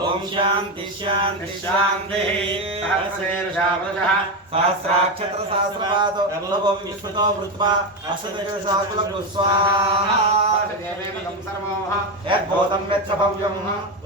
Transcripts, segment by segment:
ओम शांति शांति शांति सहस्राक्षत्र सहस्रपादो नभो विश्वतो वृत्वा अष्टदशशाकुल स्वाहा यद्भूतं यच्च भव्यम्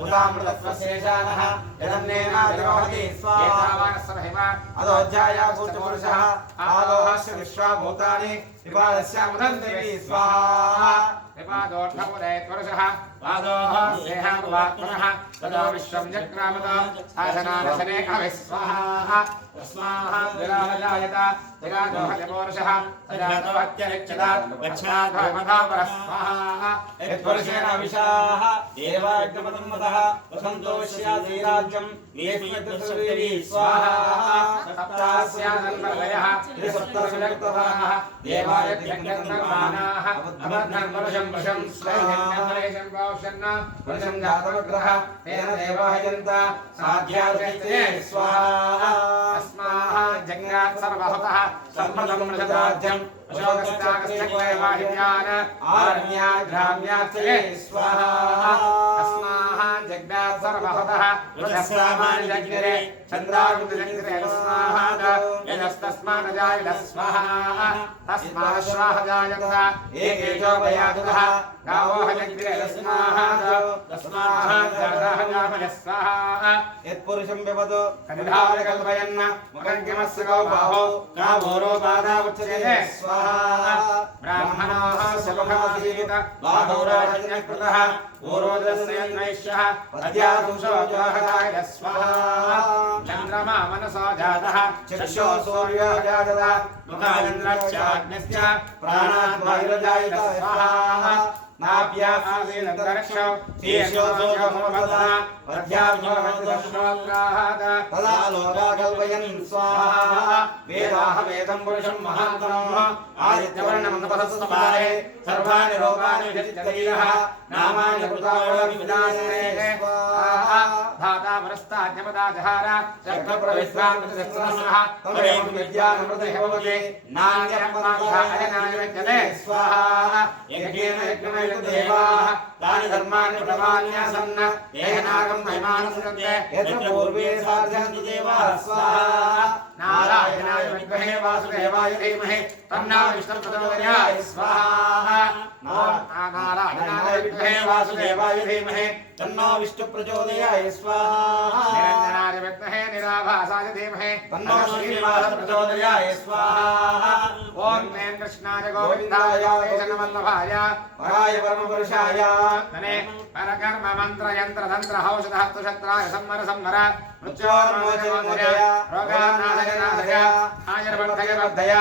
उदामृतत्वशेषानः यदन्नेनादिरोहति स्वाहा अदोऽध्याया भूतपुरुषः आलोहस्य विश्वाभूतानि विपादस्यामुदन्ति स्वाहा विपादोऽर्थमुदयत्पुरुषः पादोः देहानुवात्मनः ततो विश्वं जक्रामतो शासनानशने अविस्वाहा तस्मात् विराजायत विराजोहत्यपुरुषः तजातो हत्यरिच्यत गच्छाद्भवधापरः स्वाहा यत्पुरुषेण विशाः देवाज्ञपदम्मतः वसन्तोष्यादिराज्यं येष्मद्दशवीरी स्वाहा सप्तास्यादन्वयः त्रिसप्तसुलक्तवाः देवायज्ञन्तर्माणाः अबद्धन्वरुषं वशं स्वैर्यज्ञपरेशं भवशन्न वरुषं जातवग्रह तेन देवाहयन्त साध्यादृष्टे स्वाहा अस्माः जज्ञात् सर्वहुतः सम्पदं मृषदाध्यम् अशोकस्ताकस्यक्वयवाहिन्यान् आरण्याग्राम्याच्चे स्वाहा अस्माः जज्ञात् सर्वहुतः रुद्रस्तामानि जज्ञरे चन्द्राकृतिजज्ञरे अस्माः यदस्तस्मादजायत स्वाहा तस्मात् स्वाहा जायत एकेशोपयातुतः गावो हजज्ञरे अस्माः तस्मात् जातः जामय स्वाहा यत्पुरुषं व्यवदो कनिधाय कल्पयन् मुखङ्किमस्य गो बाहो गावोरो बाधा उच्यते स्वाहा ब्राह्मणाः सुमुखमसीत बाहुराजन्यकृतः पूर्वोदस्यन्वैश्यः अद्यातुषो जोहदाय स्वाहा चन्द्रमा मनसो जातः चक्षो सूर्यो जातः मुखानिन्द्रश्चाग्निश्च प्राणाद्वायुर्जायत स्वाहा नाभ्यासीनन्तरिक्षो शीर्षो सूर्योमवदः पद्याभ्योमवदश्रोत्राहात तदा लोका कल्पयन् स्वाहा वेदाहमेतं पुरुषं महान्तनोः आदित्यवर्णमन्दपथस्तपारे सर्वाणि लोकानि विधितैरः नामानि कृतावविनाशने स्वाहा धाता परस्ताज्ञपदा जहार चक्रप्रविश्रान्तशस्त्रस्यः तमेव विद्यानमृतः भवति नान्यपदायनाय विद्यते स्वाहा यज्ञेन यज्ञमेव देवाः तानि धर्माणि प्रमाण्यासन् येनागं महिमानसृजन्ते यत्र पूर्वे सार्धन्ति देवाः स्वाहा नारायणाय विद्महे वासुदेवाय धीमहि तन्नो विष्णुः प्रचोदयात् स्वाहा नारायणाय विद्महे वासुदेवाय धीमहि तन्नो विष्णुः प्रचोदयात् स्वाहा निरञ्जनाय विद्महे निराभासाय धीमहि तन्नो श्रीनिवासः प्रचोदयात् स्वाहा ओम नमः कृष्णाय गोविन्दाय वैष्णवल्लभाय पराय परमपुरुषाय तने परकर्म मंत्र यंत्र तंत्र औषध हस्तक्षत्राय सम्मर सम्मर मृत्योर्मोचनोदय रोगानाशय आयुर्वर्धय वर्धय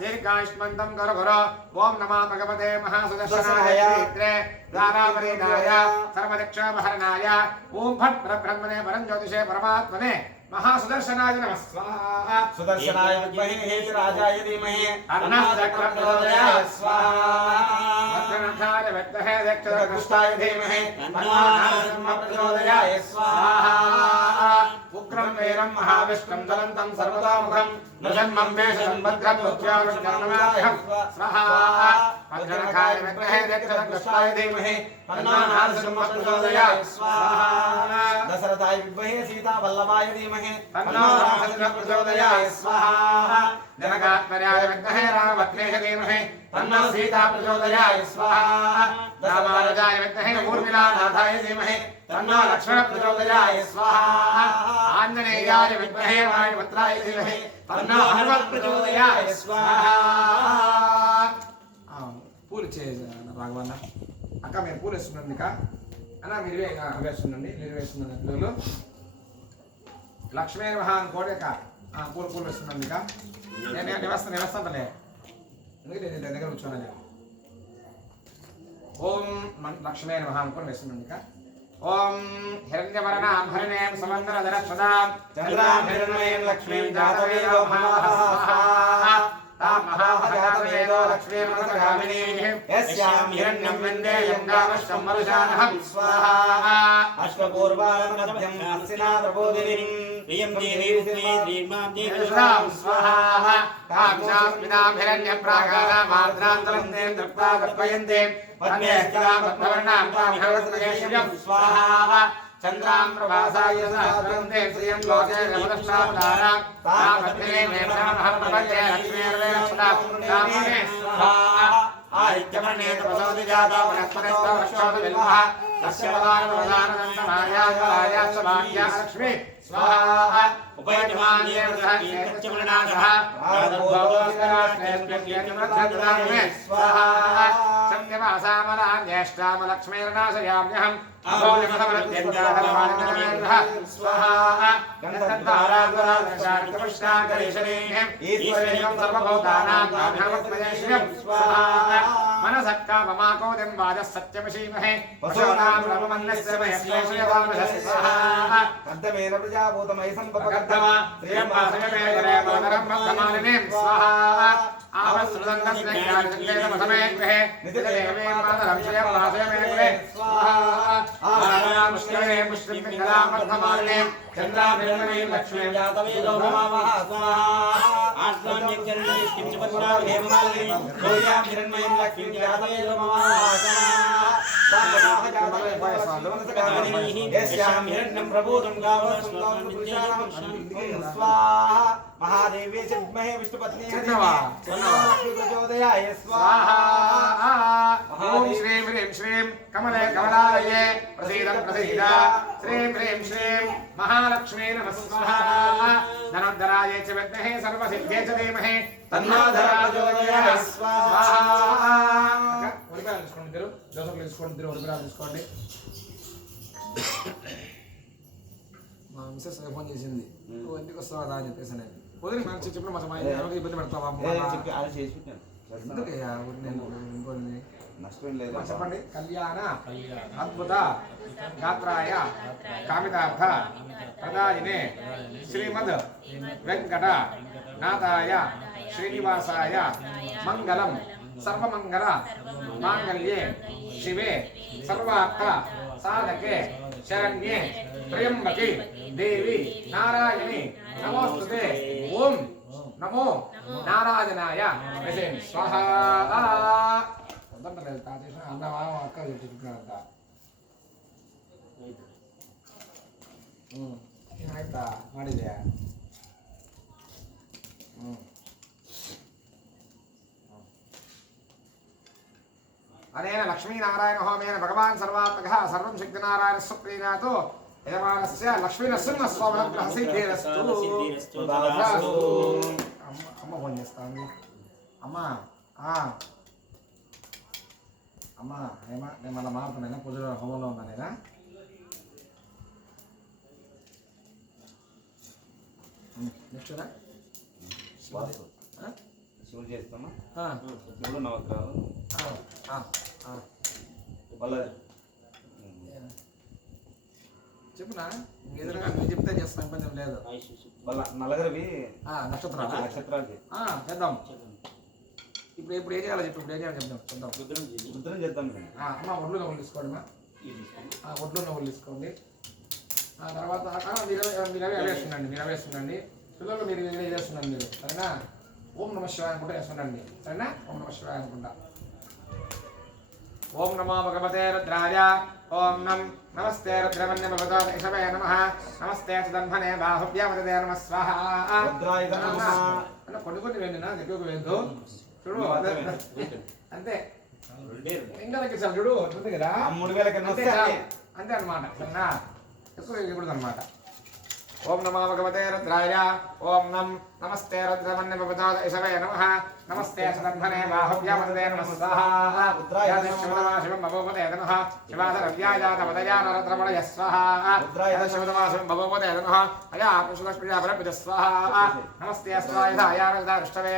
दीर्घायुष्मन्तं कर गुरो ओम नमः भगवते महासुदर्शनाय मित्रे द्वारावरीनाय सर्वदक्षामहरणाय ओम भट्ट परब्रह्मणे परम ज्योतिषे परमात्मने महासुदर्शनाय नमः स्वाहा सुदर्शनाय विद्महे राजाय धीमहि तन्नः चक्रं प्रचोदयात् स्वाहा भद्रनाथाय विद्महे दक्षिणकृष्णाय धीमहि तन्नो नारसिंहः प्रचोदयात् स्वाहा उग्रं वीरं महाविष्णुं ज्वलन्तं सर्वतोमुखं नृजन्मं वेषं भद्रं मुख्यानुष्ठानमाह्यं स्वाहा भद्रनाथाय विद्महे दक्षिणकृष्णाय धीमहि तन्नो नारसिंहः प्रचोदयात् स्वाहा दशरथाय विद्महे सीतावल्लभाय धीमहि तन्नो रामचन्द्रः प्रचोदयात् स्वाहा जनकात्मजाय विद्महे रामभद्रेय धीमहि तन्नो सीता प्रचोदयात् स्वाहा रामानुजाय विद्महे ऊर्मिलानाथाय धीमहि तन्नो लक्ष्मणः प्रचोदयात् स्वाहा आञ्जनेयाय विद्महे वायुपुत्राय धीमहि तन्नो हनुमत् प्रचोदयात् स्वाहा పూలు రాఘవన్న అక్క మీరు పూలు వేస్తున్నారు ఇక అన్న మీరు వేస్తుండండి మీరు వేస్తున్నారు పూలు లక్ష్మీ మహాన్ కోడక పూలు పూలు వేస్తున్నాను ఇక నేను నివస్తానులే ఎందుకంటే నేను దగ్గర కూర్చోను ఓం లక్ష్మీ మహాన్ కూడా వేస్తున్నాను ఇక ఓం హిరణ్యవర్ణాంభరణేం సుమందరధరక్షదాం చంద్రాం హిరణ్మయీం లక్ష్మీం జాతవేదో భావః तामहाहयातवेदो लक्ष्मीर्मनसगामिनीः यस्यां हिरण्यं विन्देयं गामश्वं मरुशानहं स्वाहा अश्वपूर्वालमनभ्यं नासिना प्रबोधिनीं प्रियं देवी उक्मे श्रीमां देवश्रां स्वाहा काक्षास्मिनां हिरण्यप्राकारामार्द्रान्तरन्ते दृप्ता दर्पयन्ते पद्मे स्थिरां पद्मवर्णां तामिहवस्मयेश्वर्यं स्वाहा चन्द्रां प्रभासाय सहस्रन्ते श्रियं लोके नमदश्रावतारा तामत्रे मेषामहर्मपत्ये लक्ष्मीर्वेरक्षता तामने स्वाहा आदित्यमन्ये तपसोऽधि जाता वनस्पतिस्थो रक्षोऽधि तस्य पदानवदानदण्डमायासमाया लक्ष्मी स्वाहा उपैतमान्ये वृषः आदर्भोगोस्कराश्रेष्ठ्यज्ञमध्यद्रामे स्वाहा सत्यवासामलान्येष्टामलक्ष्मीर्नाशयाम्यहम् अभोजमसमरत्यन्ताधर्मानन्दमेन्द्रः स्वाहा गन्धद्वाराद्वरादशान्तपुष्टाकरेशनेः ईश्वरेयं सर्वभूतानां काम्यावत्मयेश्वरं स्वाहा मनसत्काममाकोदिं वाजः सत्यमशीमहे पशूनां नवमन्नस्य महेश्वरेयवामशः स्वाहा कर्दमेन प्रजाभूतमयि सम्पपकर्दमा श्रियं वासयमेतरे मोदरं मध्यमालिनीं स्वाहा आवस्रुदन्तस्य ज्ञानचक्रेणमसमेग्रहे नित्यदेवेन मातरं श्रियं वासयमेतरे स्वाहा आरामुष्णे मुष्टिं पिङ्गलां मध्यमालिनीं चन्द्राभिर्मणीं लक्ष्मीं जातवेदो भवामः स्वाहा आस्वान्यज्ञनिष्टिं च पद्माभिर्मालिनीं गोयां हिरण्मयीं लक्ष्मीं जातवेदो भवामः यस्यां हिरण्यं प्रबोधं स्वाहा महादेवी च विद्महे विष्णुपत्नी प्रचोदयाय स्वाहा ॐ श्रीं ह्रीं श्रीं कमले कमलालये प्रसीदं प्रसीद श्रीं ह्रीं श्रीं महालक्ष्मी नमः स्वाहा धनोद्धराय च विद्महे सर्वसिद्धे च धीमहि तन्नो धराजोदयाय स्वाहा దోసకులు తీసుకోండి ఉరిపిరాలు తీసుకోండి మా మిస్సెస్ ఫోన్ చేసింది నువ్వు ఎందుకు వస్తావా అని చెప్పేసి నేను వదిలి మంచి చెప్పిన మా ఎవరికి ఇబ్బంది పెడతావా ఎందుకయ్యా నేను ఇంకోటి నష్టం లేదు చెప్పండి కళ్యాణ అద్భుత గాత్రాయ కామితార్థ ప్రదాయినే శ్రీమద్ వెంకట నాథాయ శ్రీనివాసాయ మంగళం सर्वमंगल मांगल्ये शिवे सर्वार्थ साधके शरण्ये त्र्यंबके देवी नारायणी नमोस्तुते ओम नमो नारायणाय स्वाहा ಆಯ್ತಾ ಮಾಡಿದ್ಯಾ अनेन लक्ष्मीनारायण होमेन भगवान् सर्वात्मकः सर्वं शक्तिनारायणः सुप्रीणातो यजमानस्य लक्ष्मीनरसिंहस्वामिनः सिद्धिरस्तु अम्म फोन చేస్తాంది అమ్మా అమ్మా నేను మళ్ళీ మారుతున్నాయినా పూజలో హోమంలో ఉన్నానేనా నెక్స్ట్ శివుడు చేస్తామా శివుడు నవగ్రహాలు చెప్పునా ఎదురుగా నువ్వు చెప్తే చేస్తాను ఇబ్బంది ఏం లేదు నలగరవి నక్షత్రాలు చేద్దాం ఇప్పుడు ఏం చేయాలో చెప్పు ఇప్పుడు ఏం చేయాలో చెప్దాం రుద్రం చేద్దాం అమ్మ ఒడ్లు నవ్వులు తీసుకోండి ఒడ్లు నవ్వులు తీసుకోండి తర్వాత మీరు వేస్తుండండి పిల్లలు మీరు వేస్తుండండి మీరు సరేనా ఓం నమ శివాయ అనుకుంటా వేస్తుండండి సరేనా ఓం నమ శివాయ అనుకుంటా ఓం నమో భగవతే రుద్రాయ ఓం నమస్తే రుద్రమన్యమభవతేశవే నమః నమస్తే సుదన్మనే బాహువ్యామదే నమః స్వాహా కొన్ని వేయండి నా ఎక్కువ వేయద్దు చూడు అంతే ఇంకా చాలు చూడు అంతే కదా 3000 అంతే అనమాట సరేనా ఎక్కువ వేయకూడదు అనమాట ఓం నమో భగవతే రుద్రాయ ఓం నమస్తే రుద్రమన్యమభవతేశవే నమః నమస్తే సుదన్మనే బాహువ్యామదే నమః స్వాహా శివం భగవతే నమః శివాధరవ్యాయాతవదయా నరద్రమణయ స్వాహా శివదమాశివం భగవతే నమః అయా పుష్పస్ప్రియాపరపిత స్వాహా నమస్తే స్వాయధాయానృష్టవే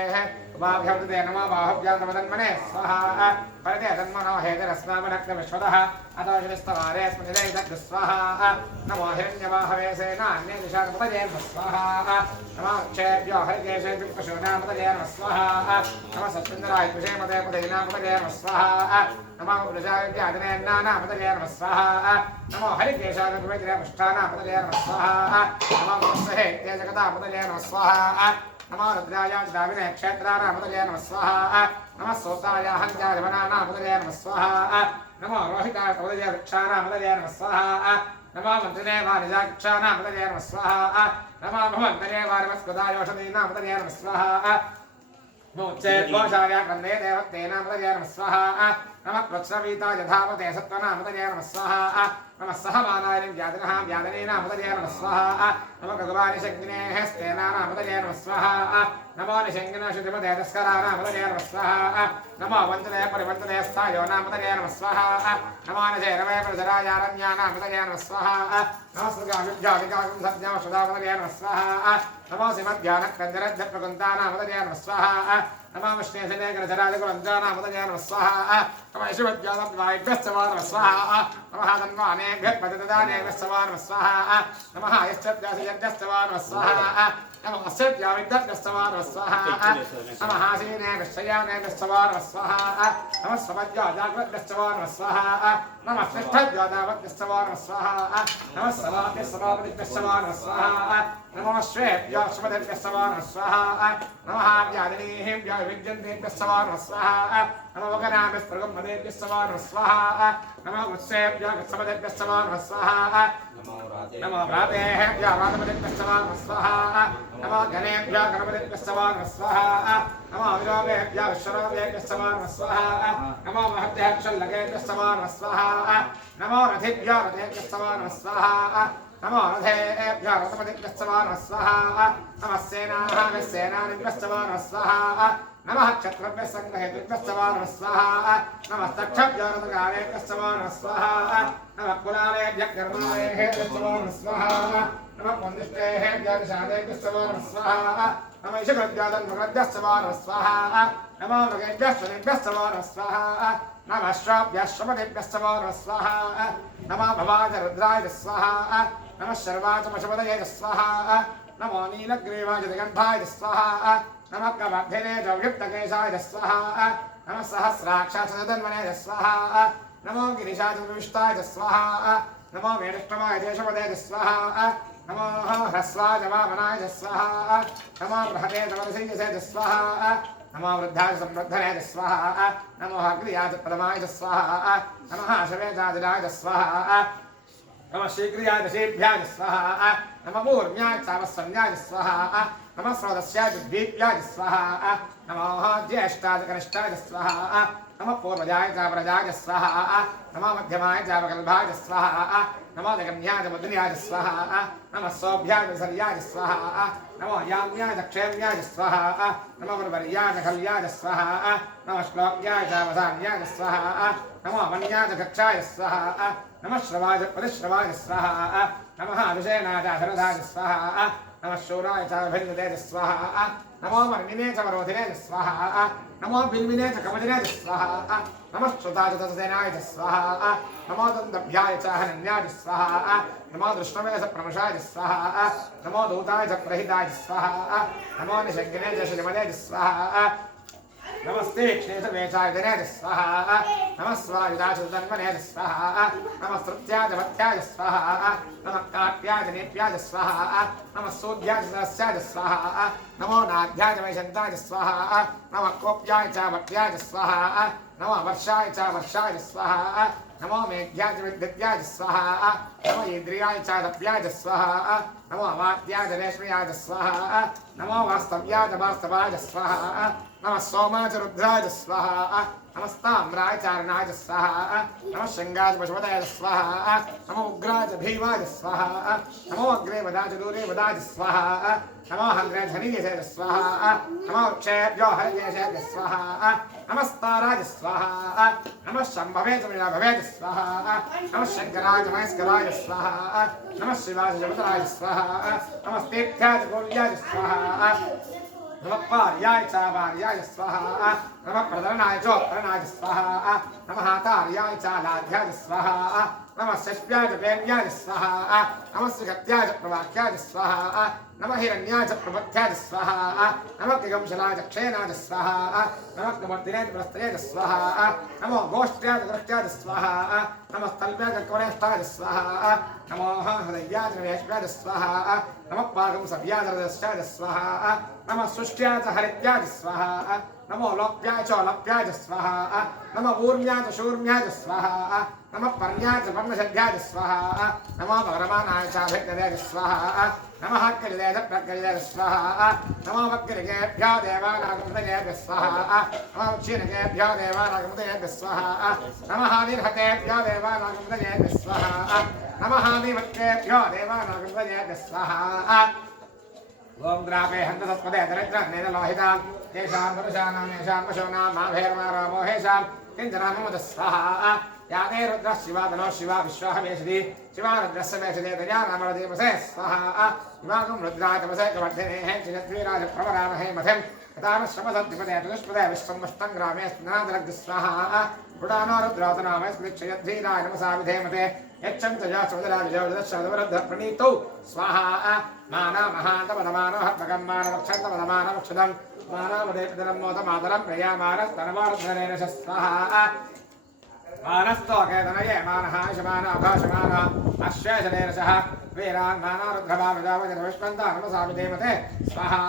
ఉపాభ్యవృతే నమో బాహువ్యాతవదన్మనే స్వాహా పరితే తన్మనో హేతిరస్మామనక్త విశ్వదః అతో శిరస్తవారే స్మృతిదగ్ధ స్వాహా నమో హిరణ్యవాహవేసేన అన్యే దిశాపతయే స్వాహా నమో క్షేభ్య श्रेभ्यो हरिकेशे विप्रशोनामतये नमः स्वाहा नमः सत्येन्द्राय विषयमते पदयिनामतये नमः स्वाहा नमो वृषाव्यादिनेन्नानामतये नमः स्वाहा नमो हरिकेशाय विवेकिरेपष्ठानामतये नमः स्वाहा नमो वत्सहे तेजगतामतये नमः स्वाहा नमो रुद्राय दाविने क्षेत्रानामतये नमः स्वाहा नमः सोताय हन्त्याय वनानामतये नमः स्वाहा नमो रोहिताय तवदये वृक्षानामतये नमः स्वाहा नमो मन्त्रिणे वारिजाक्षानामतये नमः स्वाहा नमो भवन्तरे वारिवस्पदायोषधीनामतये नमः स्वाहा नोच्चेद्घोषाय कन्ने देवतेनामतये नमः स्वाहा नमः प्रोत्सवीताय धावते सत्त्वनामतये नमः स्वाहा नमः सहमानाय व्याधिनः व्याधिनीनामतये नमः स्वाहा नमः भगवानि शक्तिनेः स्तेनानामतये नमः स्वाहा नमो निशङ्गिन श्रुतिमते तस्करानामतये नमः स्वाहा नमो वञ्चते परिवञ्चते स्थायो नामतये नमः स्वाहा नमो निशैरवे प्रजरायारण्यानामतये नमः स्वाहा नमः सुगाविभ्याविकागं सद्यां सुदामतये नमः स्वाहा नमो सिमध्यानकञ्जरध्यप्रकुन्तानामतये नमः स्वाहा नमो विष्णेशनेकरजराजकुलञ्जानामतये नमः स्वाहा नमः शिवद्यादद्वायुभ्यश्चवा नमः स्वाहा नमः तन्वानेभ्यः पतिदानेभ्यश्चवा नमः स्वाहा नमः यश्चव्यासयज्ञश्चवा नमः स्वाहा नमः अस्यद्याविद्यश्चवा नमः स्वाहा नमः आसीनेभ्यश्चयानेभ्यश्चवा नमः स्वाहा नमः स्वमद्याजाग्रद्यश्चवा नमः स्वाहा नमः श्रेष्ठद्यादावद्यश्चवा नमः स्वाहा नमः सवाभ्यश्चवा नमः स्वाहा नमः श्रेभ्यश्चवा नमः स्वाहा नमः व्याधिनीः विद्यन्तेभ्यश्चवा नमः स्वाहा नमो वगनाभ्यस्त्रगम्मदेभ्यश्चवा नमः स्वाहा नमो वत्सेभ्यश्चवा नमः स्वाहा नमो व्रातेः व्यावादपदेभ्यश्चवा नमः स्वाहा नमो गणेभ्यः गणपदेभ्यश्चवा नमः स्वाहा नमो विलोभेभ्यः विश्वरोभेभ्यश्चवा नमः स्वाहा नमो महद्भ्यः क्षल्लकेभ्यश्चवा नमः स्वाहा नमो रथेभ्यः रथेभ्यश्चवा नमः स्वाहा नमो रथेभ्यः रथपदेभ्यश्चवा नमः स्वाहा नमः सेनाः सेनानिभ्यश्चवा नमः स्वाहा नमः क्षत्रभ्यः सङ्ग्रहेभ्यश्चवा नमः स्वाहा नमः तक्षभ्यः रथकारेभ्यश्चवा नमः स्वाहा नमः कुलालेभ्यः कर्मालेभ्यश्चवा नमः स्वाहा नमः वन्दिष्टेभ्यः निषादेभ्यश्चवा नमः स्वाहा नमः ईशगद्यादन्मगद्यश्चवा नमः स्वाहा नमो मृगेभ्यः शनिभ्यश्चवा नमः स्वाहा नमः श्राभ्यः श्रमदेभ्यश्चवा नमः स्वाहा नमः भवाय रुद्राय स्वाहा नमः शर्वाच पशुपतये स्वाहा नमो नीलग्रीवाय दिगन्धाय स्वाहा नमः कमग्निने जौयुक्तकेशाय स्वाहा नमः सहस्राक्षासदन्वने स्वाहा नमो गिरिशाय विष्टाय स्वाहा नमो वेणुष्टमाय देशपदे स्वाहा नमो ह्रस्वाय वामनाय स्वाहा नमो बृहते तमरसीयसे स्वाहा नमो वृद्धाय संवृद्धने स्वाहा नमो अग्नियाय प्रथमाय स्वाहा नमः शवेजाय स्वाहा नमः शीघ्रियाय दशेभ्याय स्वाहा नमः मूर्ध्याय चावस्सन्याय स्वाहा नमः स्रोतस्याय द्वीप्याय स्वाहा नमः ज्येष्ठाय कनिष्ठाय स्वाहा नमः पूर्वजाय चावरजाय स्वाहा नमः मध्यमाय चावकल्भाय स्वाहा नमः जगन्याय मुद्रियाय स्वाहा नमः सौभ्याय सर्याय स्वाहा नमः याम्याय क्षेम्याय स्वाहा नमः गुरुवर्याय खल्याय स्वाहा नमः श्लोक्याय चावसान्याय स्वाहा नमः मन्याय कक्षाय स्वाहा नमः श्रवाय परिश्रवाय स्वाहा नमः अभिषेनाय हरदाय स्वाहा नमः शूराय चाभिन्नते स्वाहा नमो मर्मिने च वरोधिने स्वाहा नमो बिल्विने च कवचने स्वाहा नमः श्रुताय च सेनाय स्वाहा नमो दन्तभ्याय च हनन्याय स्वाहा नमो दृष्टवे च प्रमशाय स्वाहा नमो दूताय च प्रहिताय स्वाहा नमो निशङ्गिने च श्रीमते स्वाहा नमस्ते क्षेत्रवेशाय दिने स्वाहा नमः स्वायुधाय तन्मने स्वाहा नमः स्तुत्याय भक्त्याय स्वाहा नमः काप्याय नेप्याय स्वाहा नमः सूद्याय सहस्याय स्वाहा नमो नाध्याय वैशन्ताय स्वाहा नमः कोप्याय च भक्त्याय स्वाहा नमः वर्षाय च वर्षाय स्वाहा नमो मेघ्याय विद्युत्याय स्वाहा नमो इंद्रियाय च दप्याय स्वाहा नमो अमात्याय रेश्मयाय स्वाहा नमो वास्तव्याय वास्तवाय स्वाहा नमः सोमाय च रुद्राय स्वाहा नमस्ताम्राय चारणाय स्वाहा नमः शृंगाय पशुपतये स्वाहा नमो उग्राय च भीमाय स्वाहा नमो अग्रे वदाय च दूरे वदाय स्वाहा नमो हंग्रे धनीये स्वाहा नमो क्षेभ्यो हरिये स्वाहा नमस्ताराय स्वाहा नमः शंभवे च मीनाभवे स्वाहा नमः शंकराय च महेश्वराय स्वाहा नमः शिवाय च जगतराय स्वाहा नमस्तेभ्याय च गौर्याय स्वाहा नमः पार्याय च वार्याय स्वाहा नमः प्रधरणाय च प्रणाय स्वाहा नमः तार्याय च लाध्याय स्वाहा नमः षष्ट्याय वेद्याय स्वाहा नमः सुगत्याय प्रवाक्याय स्वाहा नमः हिरण्याय प्रपथ्याय स्वाहा नमः किगंशलाय क्षयनाय स्वाहा नमः कमर्दिनाय प्रस्थयाय स्वाहा नमो गोष्ठ्याय दृष्ट्याय स्वाहा नमः तल्प्याय कवरेष्ठाय स्वाहा नमो हृदयाय वेश्याय स्वाहा नमः पागं सव्याय दृष्ट्याय स्वाहा नमः सृष्ट्याय हरित्याय स्वाहा नमो लोप्याय च लप्याय स्वाहा नमः ऊर्म्याय च शूर्म्याय स्वाहा नमः पर्ण्याय च पर्णशद्याय स्वाहा नमः भगवानाय च अभिज्ञाय स्वाहा नमः कलिदाय प्रकलिदाय स्वाहा नमः वक्रिकेभ्यो देवानागमृतये स्वाहा नमः क्षीणकेभ्यो देवानागमृतये स्वाहा नमः निर्हतेभ्यो देवानागमृतये स्वाहा नमः निवक्तेभ्यो देवानागमृतये स्वाहा ओम ग्रापे हन्तसत्पदे दरिद्रनेन लोहितां तेषां पुरुषाणां येषां पशूनां माभेर्मारामोहेषां किञ्चनाममुद स्वाहा यादे रुद्रः शिवा धनो शिवा विश्वाः वेषति शिवा रुद्रस्य वेषते दयानामरदीपसे स्वाहा इमागं रुद्राय तपसे कवर्धिनेः चिरद्वीराज प्रवरामहे मथिं कथामश्रमसद्विपदे चतुष्पदे विश्वमष्टं ग्रामे स्नादरग् स्वाहा पुराणो रुद्रातनामे स्मृच्छयद्वीराय नमसा विधेमते यच्छं तया चौदराजवदशवरद्ध स्वाहा माना महान्तपदमानो हत्मकं मानवक्षन्तपदमानवक्षदं मानावदेपितरं मोदमातरं प्रयामानस्तनवार्धनेन स्वाहा मानस्तोकेतनये मानः शमान अभाषमान अश्वेशनेरसः वीरान् मानारुद्रभाविदावजनविष्पन्ता नमसा विधेमते स्वाहा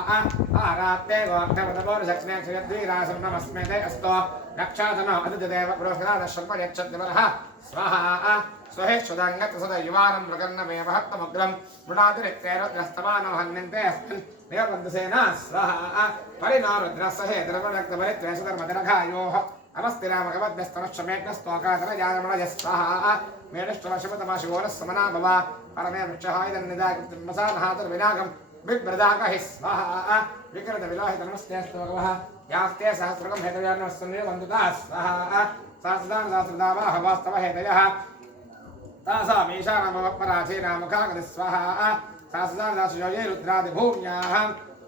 आरात्ते गोष्ठपदपोरुषक्ष्णे क्षयद्वीरासं नमस्मेते अस्तो रक्षातनो अदितिदेव पुरोहितादशल्पयच्छद्दिवरः स्वाहा स्वहेश्वदाङ्गत सदा युवानं प्रकर्णमेवहत्तमुग्रं मृणातिरिक्तेरुद्रस्तमानो हन्यन्ते अस्मिन् निरबन्धसेना स्वाहा परिणो रुद्रस्सहे द्रवणक्तपरित्वेषधर्मतिरघायोः अमस्तिरामकवद्भ्यस्तमश्चमेघ्नस्तोकातरजायमणय स्वाहा मेढष्टवशपतमाशिवोरस्समना भव परमे वृक्षः इदन्निदाकृतिर्मसानहातुर्विनागं बिभ्रदाकहि स्वाहा विकृतविलोहितनमस्तेऽस्तु भगवः यास्ते सहस्रकं हेतव्यान्नस्सन्निर्वन्दुताः स्वाहा सहस्रदान सहस्रदावाह वास्तव हेतयः तासामीशानामवपराचीनामुखागति स्वाहा सहस्रदान सहस्रयोजे रुद्रादिभूम्याः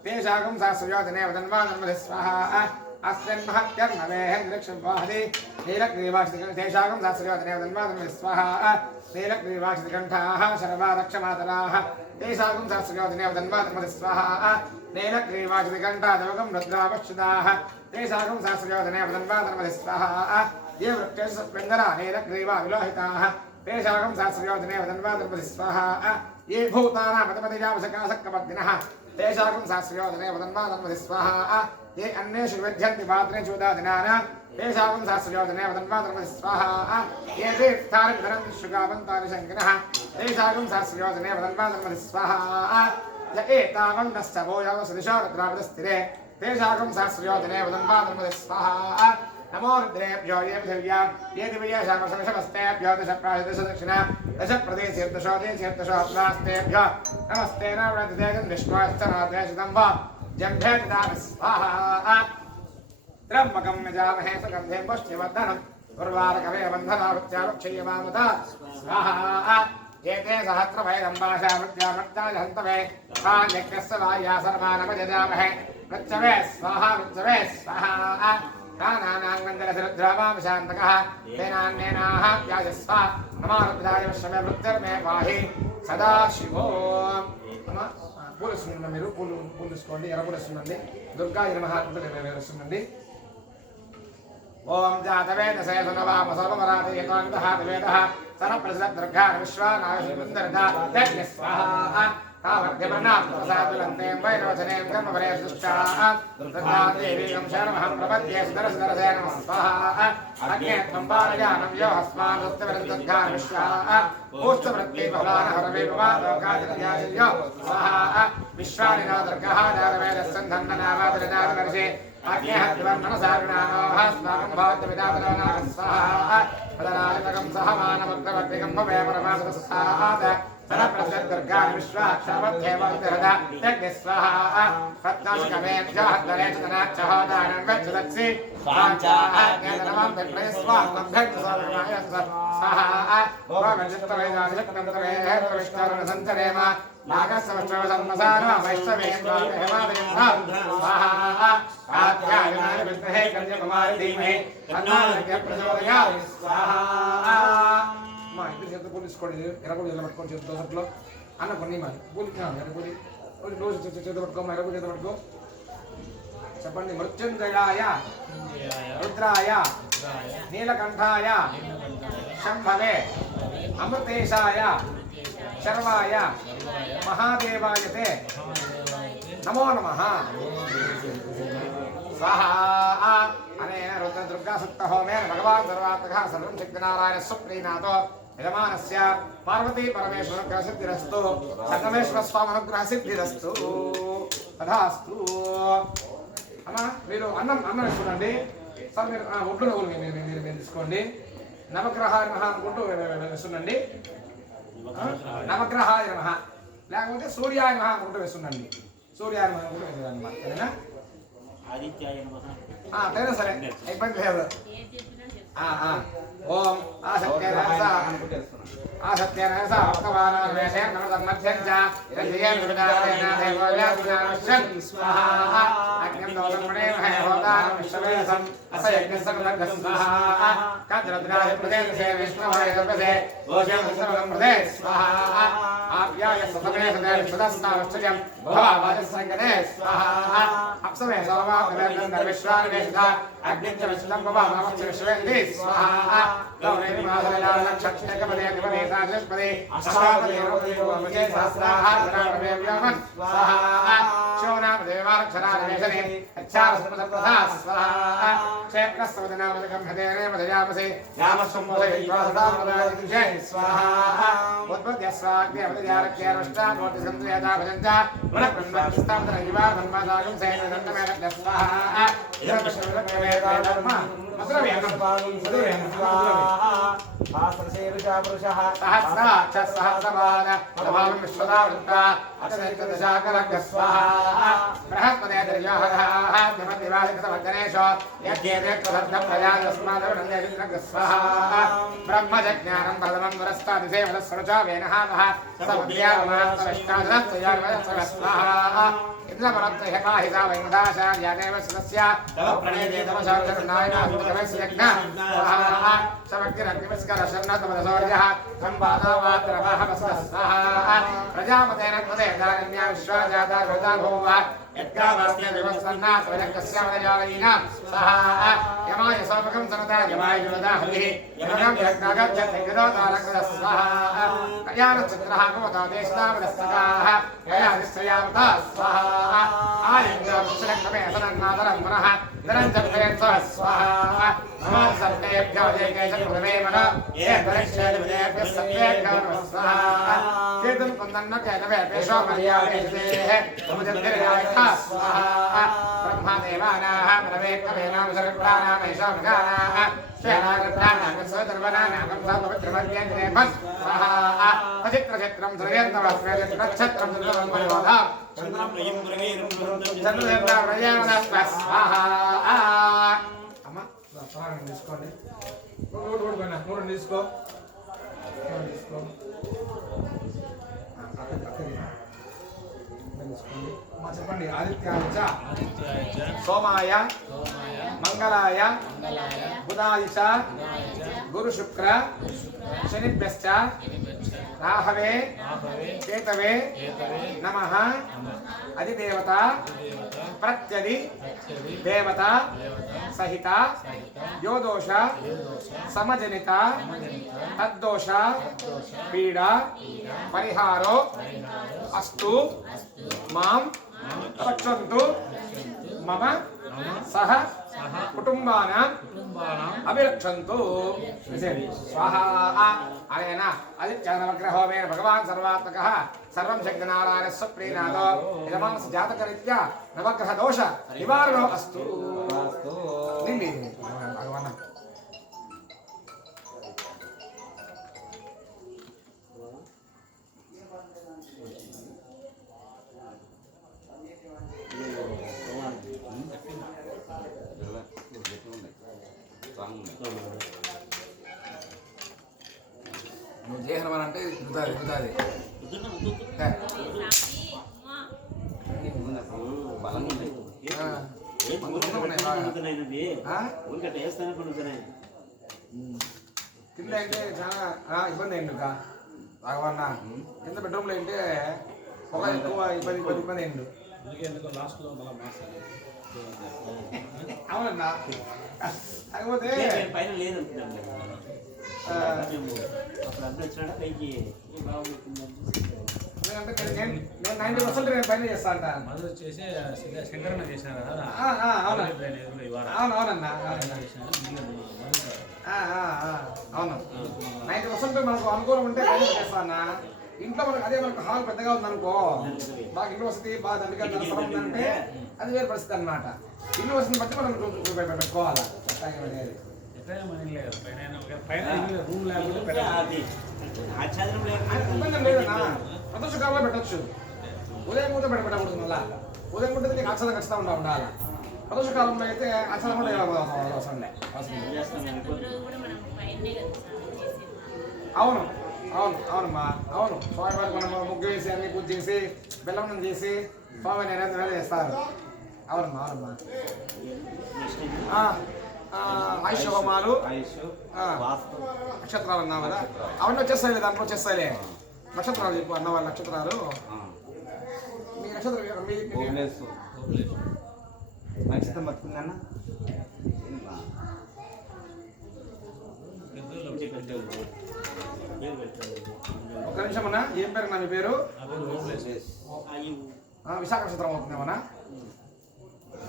तेषाकं सहस्रयोजनेव धन्वानर्मधि स्वाहा अस्मिन् महत्यर्णवेहेन्द्रक्षवाहति नीलग्रीवाक्षितेषाकं सहस्रयोजनेव धन्वानर्मधि स्वाहा नीलग्रीवाक्षिकण्ठाः शर्वारक्षमातराः तेषाकं सहस्रयोजनेव धन्वानर्मधि स्वाहा नीलग्रीवाक्षिकण्ठादवकं रुद्रावक्षिताः तेषाकं सहस्रयोजनेव धन्वानर्मधि स्वाहा ये वृक्षेषु स्पृङ्गरा नीलग्रीवा विलोहिताः तेषाकं सहस्रयोजनेव धन्वानर्मधि स्वाहा ये भूतानामधिपतिजावसकासक्कपर्दिनः तेषाकं सहस्रयोजनेव धन्वानर्मधि स्वाहा ये अन्येषु विद्यन्ति पात्रेषु उदादिनानां तेषाकं सहस्रयोजनेव धन्वानर्मधि स्वाहा ये तीर्थानि धरन्ति शुकावन्तानि शङ्किनः तेषाकं सहस्रयोजनेव धन्वानर्मधि स्वाहा य एतावन्तश्च भूयावसदिशो रुद्रावतस्थिरे तेषाकं सहस्रयोजनेव धन्वानर्मधि स्वाहा नमो रुद्रेभ्यो ये पृथिव्यां ये दिव्यशामसमिषमस्तेभ्यो दशप्राशदशदक्षिणा दशप्रदेशीर्दशोदीशीर्दशोऽप्रास्तेभ्यो नमस्ते नवरतिदेजं विश्वाश्चनाद्वेषितं वा जम्भेदामि स्वाहा त्र्यम्बकं यजामहे सुगन्धिं पुष्टिवर्धनम् उर्वारुकमेव बन्धनावृत्यावक्षय्यमामुता स्वाहा एते सहस्रभैरम्बाशामृत्यामृत्याय हन्तवे पाण्यज्ञस्य वाया सर्वानमयजामहे मृच्छवे स्वाहा मृच्छवे स्वाहा कानानाङ्गन्दरसरुद्रावामशान्तकः तेनान्येनाः व्याजस्व नमारुद्राय विश्वमे वृत्तिर्मे पाहि सदा शिवो పూలు వేసుకున్నాం మీరు పూలు తీసుకోండి ఎర్ర పూలు వేసుకునండి దుర్గా వేసుకునండి ఓం జాతవేదసే సునవామ సర్వమరాధయేతాంతః వేదః సర్వప్రసిద్ధ దుర్గా విశ్వానాయుష్మందరదా స్వాహా తావర్గమనాం ప్రసాదులంతే వైరోచనే కర్మవరే సుష్టాః దుర్గా దేవీం శరణమహం ప్రపద్యే సుదరసుదరసే నమః స్వాహా అగ్నే త్వంపారయానం యో అస్మాన్ ఉత్తరం దుర్గా విశ్వాః పూష్టవృత్తి బహుళాన హరవే భవాదోకాదిత్యాశల్యో స్వాహా విశ్వానినో దుర్గః జాతవేదస్సంధన్ననామాదరదాదవర్షే आज्ञाद्वर्मणसारुणानोहास्माकं भवद्विदातरोनाः स्वाहा पदराजकं सहमानवक्त्रवर्तिकं भवे परमासुतस्सात् सरप्रसद्दुर्गानि विश्वाक्षरमध्येव विदहदा यज्ञ स्वाहा रत्नाशकमेभ्यः दरेचतनाच्छहोदानं वेच्छदत्सि स्वाञ्चाज्ञातनमं विप्रयस्वास्तं भेट्टस्वामिमाय स्वाहा भवजित्तवैदानिशक्तं तवेहेर्विष्णुर्नसञ्चरेम नागस्वश्रवसन्मसानो वैष्णवेन्द्राहेमादेन्द्रं स्वाहा आध्यायनाय विद्महे कन्याकुमारी धीमहि तन्नो प्रचोदयात् स्वाहा తీసుకోండి ఎర్రపూడి చేతులు పట్టుకొని చేతి దోసట్లో అన్న కొన్ని మరి పూలి ఎర్రపూడి రోజు చేతులు పట్టుకో ఎర్రపూడి చేతులు పట్టుకో చెప్పండి మృత్యుంజయాయ రుద్రాయ నీలకంఠాయ శంభవే అమృతేశాయ శర్వాయ మహాదేవాయతే నమో నమః స్వాహా అనేన రుద్రదుర్గా సుప్త హోమేన భగవాన్ సర్వాత్మకః సర్వం శక్తినారాయణ సుప్రీనాథో యజమానస్య పార్వతీ పరమేశ్వర అనుగ్రహ సిద్ధిరస్తు సంగమేశ్వర స్వామి అనుగ్రహ సిద్ధిరస్తు తథాస్తు. అమ్మా మీరు అన్నం ఇస్తుందండి సార్. మీరు ఒడ్లు నవ్వులు మీరు తీసుకోండి. నవగ్రహాయ నమః అనుకుంటూ వేస్తుండండి. నవగ్రహాయ నమః లేకపోతే సూర్యాయ నమః అనుకుంటూ వేస్తుండండి. సూర్యాయ నమః అనుకుంటూ వేసేదన్నమాట. సరేనా? తేనా సరే ఇబ్బంది లేదు. ఓం ఆసక్తేన భగవాన్ నమస్మధ్యం చ యజ్ఞేన విదారేణ దేవయాజ్ఞానశ్చన్ స్వాహా అగ్నిం దోషమణే హోతారం విశ్వవేసం అసయజ్ఞసకలగ స్వాహా కద్రద్రాయ ప్రదేశే విష్ణువాయ సర్వదే ఓషం విశ్వలం ప్రదే స్వాహా ఆప్యాయ సతమే సదే విశ్వదస్తావశ్చర్యం భవావాజసంగదే స్వాహా అప్సమే సర్వాగవేంద్ర విశ్వానివేశ అగ్నిం చ విశ్వం భవామవచ్చ విశ్వేంద్రి స్వాహా గౌరేణ మాధవలాల లక్షక్షేకపదే నివనేతాజస్పదే అష్టాపదే రోమదే సహస్రాహారమే వ్యామన్ స్వాహా శోనామదేవాక్షరానివేశనే అచ్చారస్మదప్రధా స్వాహా క్షేత్రస్వదనామదకం హృదయనే మదయామసే యామస్సుమోదయైవాసదామదాదిషే స్వాహా ఉద్భద్య స్వాగ్నియమదయారక్యేరష్టామూర్తిసంతుయదా భజంచ గుణబ్రహ్మస్థామదరైవాధర్మదాగం సేనదండమేన స్వాహా ఇదం విష్ణుర్వేదాధర్మ సహస్రాక్షసహస్రపాద ప్రభావం విశ్వదావృత్తా అతదైకదశాకలగ్గ స్వాహా బృహస్పదే దర్యాహదాహ యజ్ఞేదేత్వదర్థం ప్రజాయస్మాదరుణందేవింద్రగ్గ స్వాహా బ్రహ్మజజ్ఞానం ప్రథమం వరస్తాదిసేవదస్వరచావేనహామః సముద్ర్యావమాస్తవిష్టాదస్తయావదస్వ స్వాహా ఇంద్రపరత్రహకాహితా వైమదాశార్యాదేవ సదస్య తవ ప్రణేదేతమశార్జనాయనాభిమతమస్యజ్ఞ స్వాహా సమగ్రగ్నిమస్కరశన్నతమదసౌర్యః సంపాదావాత్రవాహవస్వ స్వాహా ప్రజాపతేన కృతే దానన్యా విశ్వాజాతా కృతాభూవ యత్కావాస్య వివస్సన్నా స్వజకస్యావదయాలయీనా స్వాహా యమాయ సౌపకం సమతా యమాయ యువదాహవిః యమనం యజ్ఞాగచ్చతి గదోతారకృత స్వాహా కయానచిత్రః భవతా దేశదామదస్తకాః కయాదిశ్రయామత స్వాహా ఆలింగవృక్షరక్తమే సనన్నాదరం పునః నిరంజనభయన్ స్వాహా నమః సర్వేభ్యో జయకేశకులమే మన ఏ పరీక్షేది విజయేభ్యः సర్వేభ్యో నమః స్వాహా కేతుం కుందన్న కేనవే పేషో మర్యాదేశేః సముద్రదిర్యాయః స్వాహా బ్రహ్మదేవానాః మనవేక్కవేనాం సర్వప్రాణామేషో విగానాః శ్వేనాగర్భానాగ సోదర్వనానాగం సర్వపవిత్రమర్యంజనేభస్ స్వాహా అచిత్రచిత్రం ధ్రువేంద్రవస్త్రచిత్రఛత్రం దుర్గం పరివాదా చంద్రం ప్రయం ప్రవీరం చంద్రదేవతా ప్రయామన స్వాహా. అమ్మ స్వాహా తీసుకోండి. మూడు తీసుకో. చెప్పండి. ఆదిత్యాయ సోమాయ మంగళాయ బుధాయ గురు శుక్ర శనిభ్యశ్చ రాహవే కేతవే నమః. అధిదేవత ప్రత్యధి దేవత సహిత యోదోష సమజనిత తద్దోష పీడ పరిహారో అస్తు మాం రక్షन्तు మమ సహ కుటుంబానాం అభిరక్షन्तు. స్వాహా అనేన ఆదిత్యనవగ్రహోమేన భగవాన్ సర్వాత్మకః సర్వం శక్తినారాయణ సుప్రీనాథో యజమానస్య జాతకరీత్యా నవగ్రహ దోష నివారణో అస్తు. భగవాన్ నువ్వు చేసిన అంటే ఎదుగుతుంది. కింద అయితే చాలా ఇబ్బంది అయింది. రాఘవన్న కింద బెడ్రూమ్లో ఏంటి పొగ ఎక్కువ ఇబ్బంది అయిండు. ఎందుకో లాస్ట్లో మళ్ళీ మార్చాలి. అవునన్నా కాకపోతే పైన లేదు అప్పుడు అర్థం వచ్చినాక పైకి ఎందుకంటే నేను 90% నేను పైన చేస్తా అంట. మధు వచ్చేసి శంకరన్న చేసినారు కదా. అవునవునన్నా అవును 90% మనకు అనుకూలం ఉంటే పైన చేస్తా అన్న. ఇంట్లో మనకు అదే మనకు హాల్ పెద్దగా ఉందనుకో, బాగా ఇల్లు వసతి బాగా దండిగా స్థలం ఉందంటే అది వేరే పరిస్థితి అనమాట. ఇల్లు వసతిని బట్టి మనం పెట్టుకోవాలి. రూమ్ లేకపోతే ఇబ్బంది లేదన్నా, ప్రదోషకాలంలో పెట్టచ్చు. ఉదయం కూడా పెట్టకూడదు. మళ్ళా ఉదయం కూడా నీకు ఆచ్ఛాదం ఖచ్చితంగా ఉండాలి. ప్రదోషకాలంలో అయితే ఆచ్ఛాదం కూడా అవసరం లేదు. అవును అవును అవునమ్మా అవును. స్వామివారికి మనం ముగ్గు వేసి అన్ని పూజ చేసి బెల్లం చేసి స్వామి నైవేద్యం చేస్తారు. అవునమ్మా అవునమ్మా. ఆయుష్ హోమాలు నక్షత్రాలు అన్నావు కదా, అవన్నీ వచ్చేస్తాయి. దాంట్లో వచ్చేస్తాయిలే నక్షత్రాలు చెప్పు అన్న వాళ్ళ నక్షత్రాలు. మీ నక్షత్రం నక్షత్రం బతుకుందన్న ఒక్క నిమిషం అన్నా. ఏం పేరు నా మీ పేరు? విశాఖ నక్షత్రం అవుతుందేమన్నా?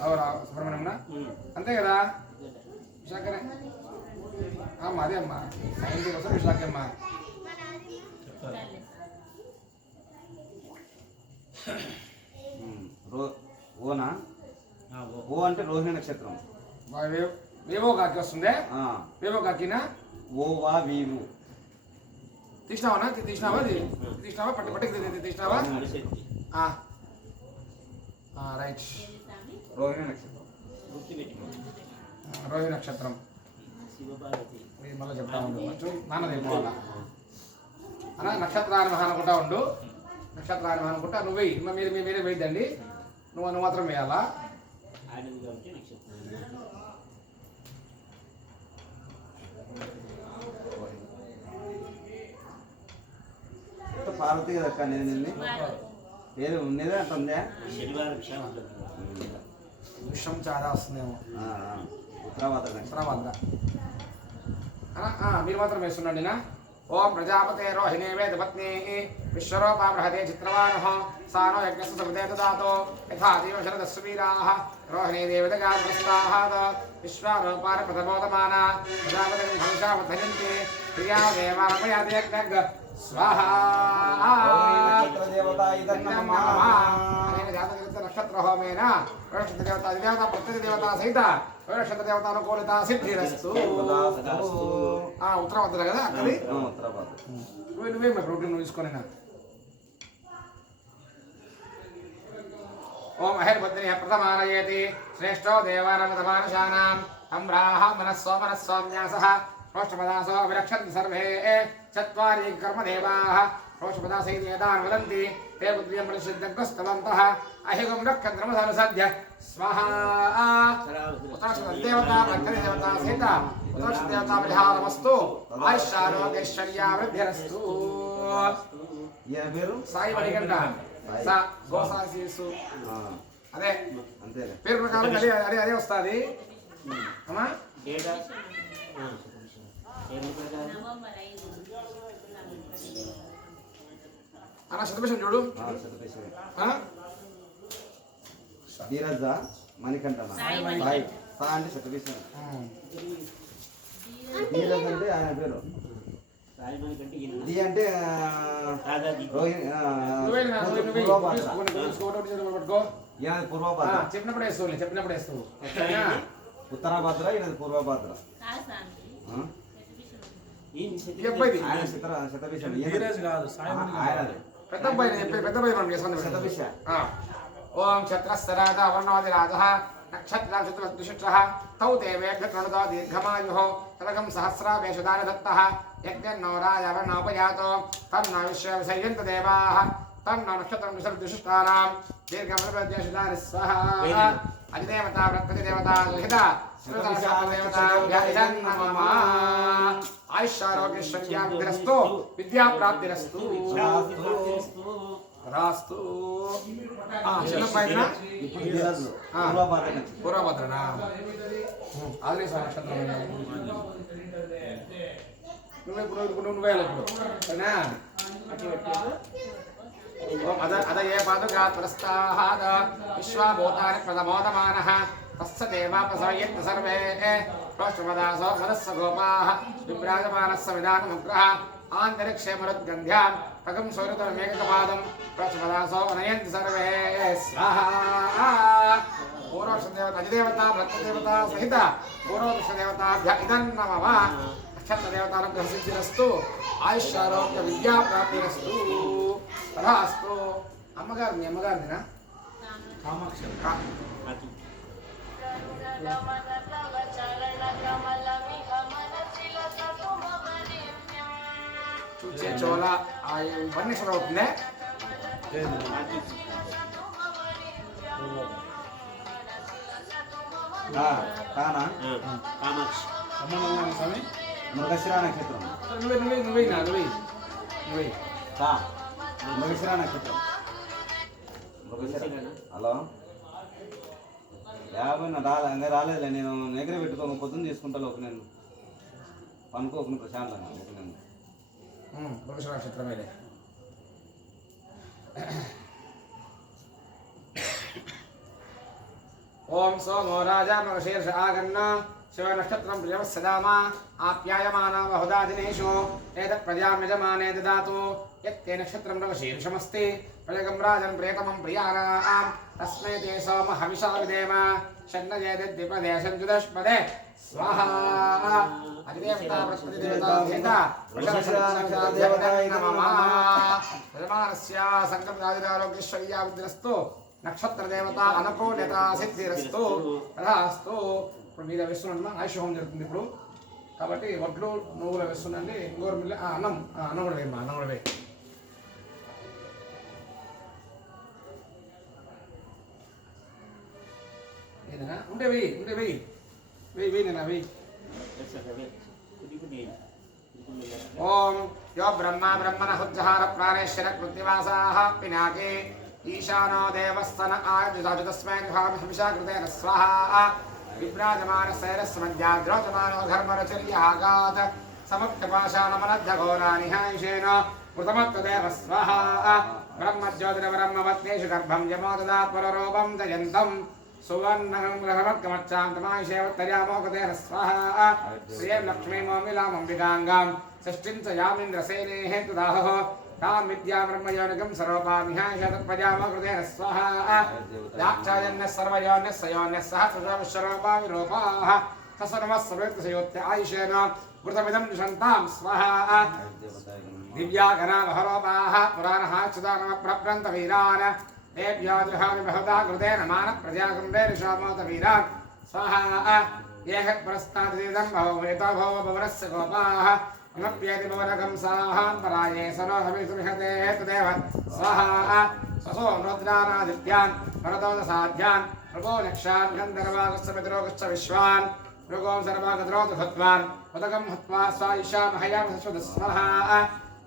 అవురా సుబ్రహ్మణ్యం అంతే కదా? విశాఖనే అమ్మా. అదే అమ్మా 90% విశాఖ అమ్మా. ఓనా ఓ అంటే రోహిణి నక్షత్రం. వేవో కాకి వస్తుంది. వేవో కాకినా ఓవా వీవు తీసినావా? తీసినావా? తీసినావా? పట్టి తీసినావా? రైట్. రోహిణి నక్షత్రం. రోహిణి నక్షత్రం మళ్ళీ చెప్తా ఉండు. నాన్నది పోవాలా అలా నక్షత్రాన్ని అనుకుంటా ఉండు. నక్షత్రాన్ని అనుకుంటా నువ్వు వెయ్యి. మీరే వేయద్దండి, నువ్వు మాత్రం వేయాలా. పార్వతి కదక్క నేను పేరు ఉన్నదే అంటుందే. విషం చాలా వస్తుందేమో. ఉత్తరాభద్ర మీరు మాత్రం వేస్తుండండి నా. ఓం ప్రజాపతే రోహిణీ వేద పత్ని విశ్వరూపా బృహతే చిత్రవానః సానో యజ్ఞస్య సవితే దదాతో యథా దేవ శరదస్సు వీరాః రోహిణీ దేవతగాస్తాః విశ్వరూపాన ప్రథమోదమాన ప్రజాపతిం హంసా వర్ధయంతి ప్రియా దేవారమయాదేక స్వాహా. నక్షత్ర హోమేన నక్షత్ర దేవత అధిదేవత ప్రత్యేక దేవత సహిత నక్షత్ర దేవత అనుకూలిత సిద్ధిరస్తు. ఉత్తరాభద్ర కదా అక్కడి. నువ్వే ప్రోటీన్ నువ్వు తీసుకొని. ఓం అహిర్భద్రియ ప్రథమానయేతి శ్రేష్టో దేవానామతమానశానాం అమ్రాహ మనస్సోమనస్సోమ్యాసః రోషపదాసో విరక్షంతి సర్వే చత్వారి కర్మదేవాః రోషపదాసైదేదాన్ వదంతి ते बुद्धिं परिशुद्धग्रस्तवन्तः अहिगं रक्षद्रमधनुसद्य स्वाहा. उत्तराक्षदेवता भक्तिदेवता सहित उत्तराक्षदेवता परिहारमस्तु आयुष्यारोग्यैश्वर्यावृद्धिरस्तु. సాయి మణికంఠ గోసాశీసు అదే పేరు ప్రకారం అదే వస్తుంది అమ్మా. అన్న శతభిషం చూడు. ధీరజ మణికంఠ సా అంటే శతభిషం. ధీరజ్ అంటే ఆయన పేరు. ది అంటే పూర్వభద్ర. చెప్పినప్పుడు వేస్తావు. ఉత్తరాభద్ర ఈయనది పూర్వభద్ర. ఓం ఛత్రస్సరాజ వర్ణవతిరాజ నక్షత్రదుషిష్ట తౌ దేవేభ్యో దీర్ఘమాయు తలకం సహస్రావేషదాన దత్త యజ్ఞో రాజవర్ణోపయాతో తన్నో విశ్వవిసర్యంత దేవా తన్నో నక్షత్రం విసర్దుషిష్టానాం దీర్ఘమృగదేశదాని స్వహ. అధిదేవత ప్రతిదేవత సహిత ఆయుష్యారోగ్యశ్వర్యాభిరస్తు విద్యాప్రాప్తిరస్తు రాస్తు చిన్న పైన పూర్వభద్రనా ఆగ్నేయ నక్షత్రం నువ్వే సరేనా అదయే పాదుగాత్రస్తాహాద విశ్వాభూతాని ప్రథమోదమానః తస్య దేవాపసమయత్న సర్వే ప్రోష్ఠమదాసో మదస్స గోపాః విభ్రాజమానస్స విధానముగ్రహ ఆంతరిక్షే మరుద్గంధ్యాం తగం సౌరతమేకపాదం ప్రోష్ఠమదాసో వనయంతి సర్వే స్వాహా పూర్వదేవత అధిదేవత భక్తదేవత సహిత పూర్వదేవతాభ్య ఇదన్నమమ నక్షత్రదేవతానుగ్రహ సిద్ధిరస్తు ఆయుష్యారోగ్య విద్యాప్రాప్తిరస్తు తథాస్తు. అమ్మగారు మీ అమ్మగారిదినా? కామాక్షి చూచే చోళ ఇవన్నీ షురు అవుతుందే. కానా కామాక్షి అమ్మమ్మ స్వామి మృగశిర నక్షత్రం. నువ్వే కా మృగశిర నక్షత్రం. మృగశిర. హలో 50 ఇంకా రాలేదులే. నేను దగ్గర పెట్టుకోక పొద్దున్న తీసుకుంటా ఒక నేను పనుకోకుండా ప్రశాంతంగా ఒక నేను మృగశిర నక్షత్రమేలే. ఓం సోమో రాజా మృగశీర్ష ఆగన్న శివ నక్షత్రం ప్రియవస్సదామా ఆప్యాయమానా బహుదాదినేషు ఏతత్ ప్రజాం యజమానే దదాతు యత్తే నక్షత్రం మృగశీర్షమస్తి ప్రజగం రాజన్ ప్రియతమం ప్రియానాం తస్మై తే సోమ హవిషా విదేమ షణ్ణజేద్విపదేశం చుదష్పదే స్వాహా. అధిదేవతా ప్రతిదేవతా సహిత యజమానస్య సంకల్పదాదిరారోగ్యశ్వర్యాభిద్రస్తు నక్షత్ర దేవత అనుకూలత సిద్ధిరస్తు తథాస్తు. ఇప్పుడు మీద వేస్తున్నాను ఆయుష్ హోమం జరుగుతుంది ఇప్పుడు కాబట్టి వడ్లు నువ్వులు వేస్తుందండి. ఇంకోరు మిల్ల అన్నం కూడా వేయమ్మా, అన్నం కూడా వేయి. ఏదైనా ఉంటే వెయ్యి నేను వెయ్యి. ఓం యో బ్రహ్మా బ్రహ్మణ హుజ్జహార ప్రాణేశ్వర కృత్తివాసాః పినాకే ఈశానో దేవస్థన ఆయుధస్మై హవిషా కృతేన స్వాహా. విభ్రాజమానశైరస్మద్యాద్రోజమానో ఘర్మరచర్యాగాత్ సమప్తపాషాణమనద్ధఘోరానిహాయుషేణ కృతమత్వదేవ స్వాహా. బ్రహ్మజ్యోతిరబ్రహ్మవత్నేషు గర్భం యమోదదాత్పరరూపం జయంతం సువర్ణం గ్రహమర్గమచ్చాంతమాయుషేవత్తర్యామోకతేన స్వాహా. శ్రియం లక్ష్మీమోమిలామంబికాంగాం షష్ఠిం చ యామింద్రసేనేః తుదాహః తాం విద్యా బ్రహ్మయోనికం సర్వపామిహాయతత్పజామకృతేన స్వాహా. దాక్షాయన్యः సర్వయోన్యः సయోన్యः సహస్రవిశ్వరూపావిరూపాः ససర్వస్సవేత్సయోత్య ఆయుషేన వృతమిదం దుషంతాం స్వాహా. దివ్యాగణావహరూపాः పురాణహాచ్యుతానమప్రభ్రంతవీరాన్ ఏభ్యోజుహాని బహుదా కృతేన మాన ప్రజాగృండేరిషామోతవీరాన్ స్వాహా. ఏహ పురస్తాదిదం బహువేతో భవ భవనస్య గోపాः అనప్యేతి భవనకం సాహాంతరాయే సరోహమిసుమిహతే తదేవ స్వాహా. ససో రుద్రానాదిత్యాన్ పరదోదసాధ్యాన్ మృగో యక్షాన్ గంధర్వాగస్య పితరోగశ్చ విశ్వాన్ మృగోం సర్వాగద్రోతు హత్వాన్ పదకం హత్వా స్వాయిషామహయామ సశ్వత స్వాహా.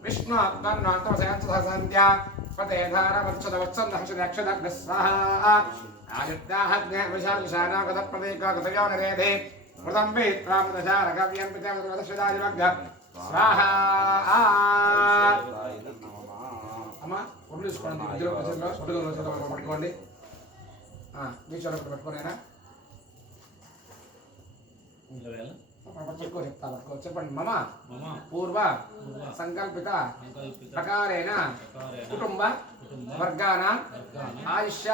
విష్ణు ఆత్మన్వాంతమసయంత్యా స్వతేధారవచ్చదవత్సందక్షదక్షదగ్న స్వాహా. ఆదిత్యాహగ్నేశానాగతప్రదేకగతయో నరేధే మృతం వేత్రామదశారకవ్యం పితమదశదాదిమగ్ధ స్వాహా. అమ్మ ఒడ్లు తీసుకోండి. మధ్యలో పట్టుకోండి. మీ చోట పట్టుకోనేనా పట్టుకో చెప్పండి. మమ పూర్వ సంకల్పిత ప్రకారేణ కుటుంబ వర్గాన ఆయుష్య